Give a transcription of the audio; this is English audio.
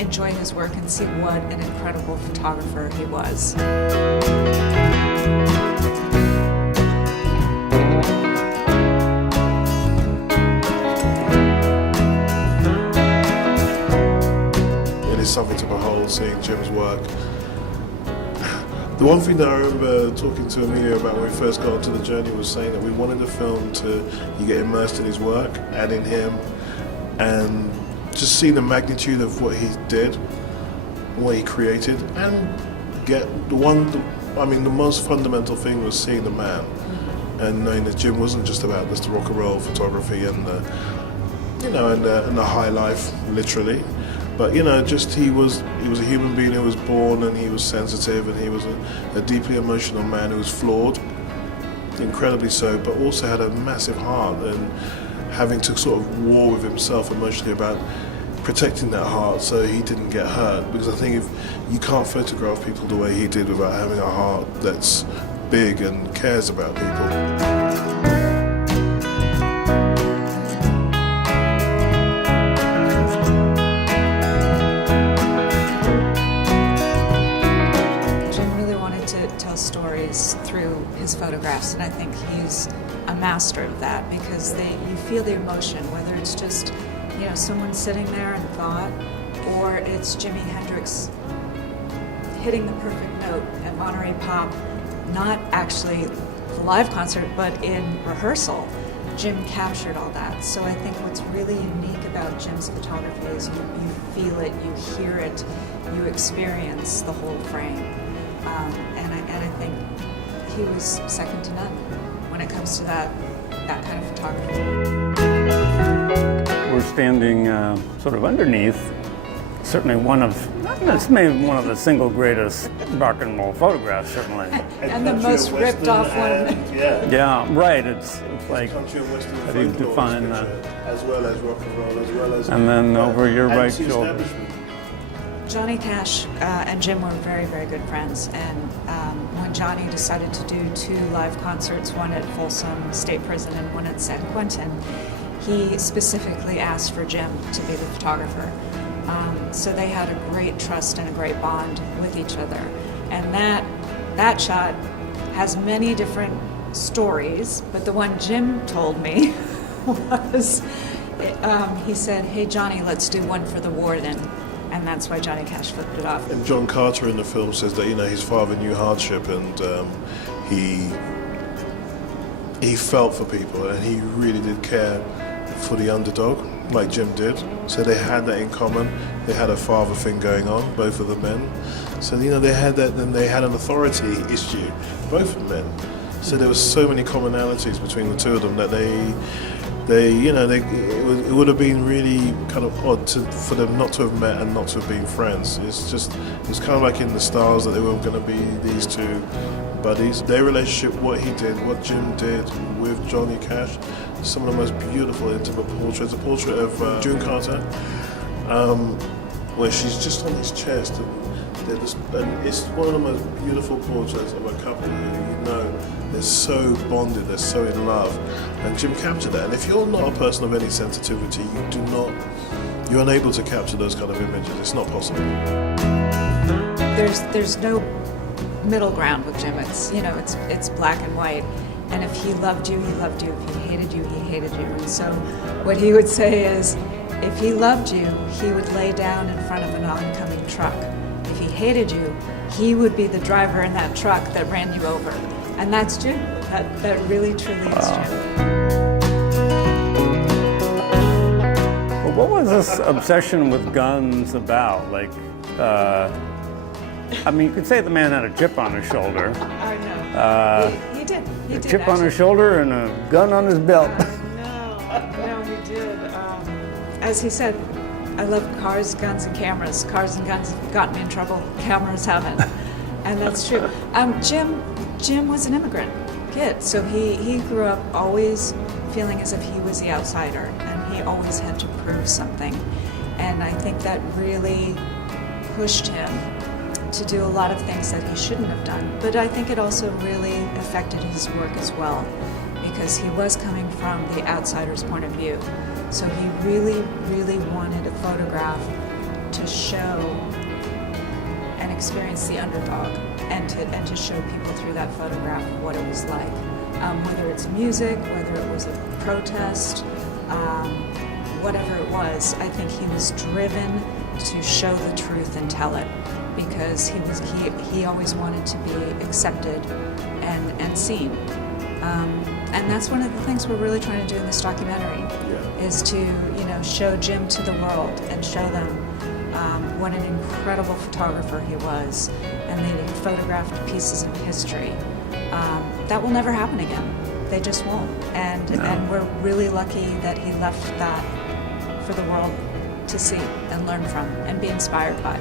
Enjoy his work and see what an incredible photographer he was. It is something to behold, seeing Jim's work. The one thing that I remember talking to Amelia about when we first got onto the journey was saying that we wanted the film you get immersed in his work and in him, and just see the magnitude of what he did, what he created, and get the most fundamental thing was seeing the man, and knowing that Jim wasn't just about just the rock and roll photography and the high life, literally, but just he was a human being who was born, and he was sensitive, and he was a deeply emotional man who was flawed, incredibly so, but also had a massive heart, and having to sort of war with himself emotionally about protecting that heart so he didn't get hurt. Because I think if you can't photograph people the way he did without having a heart that's big and cares about people. Jim really wanted to tell stories through his photographs, and I think he's a master of that, because you feel the emotion, whether it's just someone sitting there in thought, or it's Jimi Hendrix hitting the perfect note at Monterey Pop, not actually the live concert, but in rehearsal. Jim captured all that. So I think what's really unique about Jim's photography is you feel it, you hear it, you experience the whole frame. And I think he was second to none when it comes to that kind of photography. We're standing sort of underneath, certainly it's maybe one of the single greatest rock and roll photographs, certainly. And the most ripped off one. Yeah, right. It's like, how do you define that? As well as rock and roll, as well as. And then over your right shoulder. Johnny Cash and Jim were very, very good friends, and when Johnny decided to do 2 live concerts, one at Folsom State Prison and one at San Quentin, he specifically asked for Jim to be the photographer. So they had a great trust and a great bond with each other. And that shot has many different stories, but the one Jim told me was, he said, "Hey Johnny, let's do one for the warden." And that's why Johnny Cash flipped it off. And John Carter in the film says that his father knew hardship, and he felt for people, and he really did care for the underdog, like Jim did. So they had that in common. They had a father thing going on, both of the men. So they had that, and they had an authority issue, both of the men. So there was so many commonalities between the two of them that it would have been really kind of odd for them not to have met and not to have been friends. It's kind of like in the stars that they weren't going to be these two buddies. Their relationship, what he did, what Jim did with Johnny Cash, some of the most beautiful intimate portraits. A portrait of June Carter, where she's just on his chest, and it's one of the most beautiful portraits of a couple who they're so bonded, they're so in love, and Jim captured that. And if you're not a person of any sensitivity, you're unable to capture those kind of images. It's not possible. There's no middle ground with Jim. It's black and white. And if he loved you, he loved you. If he hated you, he hated you. And so what he would say is, if he loved you, he would lay down in front of an oncoming truck. If he hated you, he would be the driver in that truck that ran you over. And that's Jim. That really, truly is Jim. Well, what was this obsession with guns about? Like, I mean, you could say the man had a chip on his shoulder. I know. He did. He did. Chip on his shoulder and a gun on his belt. No, he did. As he said, I love cars, guns, and cameras. Cars and guns have gotten me in trouble. Cameras haven't. And that's true. Jim was an immigrant kid, so he grew up always feeling as if he was the outsider, and he always had to prove something. And I think that really pushed him to do a lot of things that he shouldn't have done. But I think it also really affected his work as well, because he was coming from the outsider's point of view. So he really, really wanted a photograph to show and experience the underdog, and to show people through that photograph what it was like. Whether it's music, whether it was a protest, whatever it was, I think he was driven to show the truth and tell it, because he always wanted to be accepted and seen. And that's one of the things we're really trying to do in this documentary, is to show Jim to the world and show them what an incredible photographer he was, and that he photographed pieces of history. That will never happen again. They just won't. And we're really lucky that he left that for the world to see and learn from and be inspired by.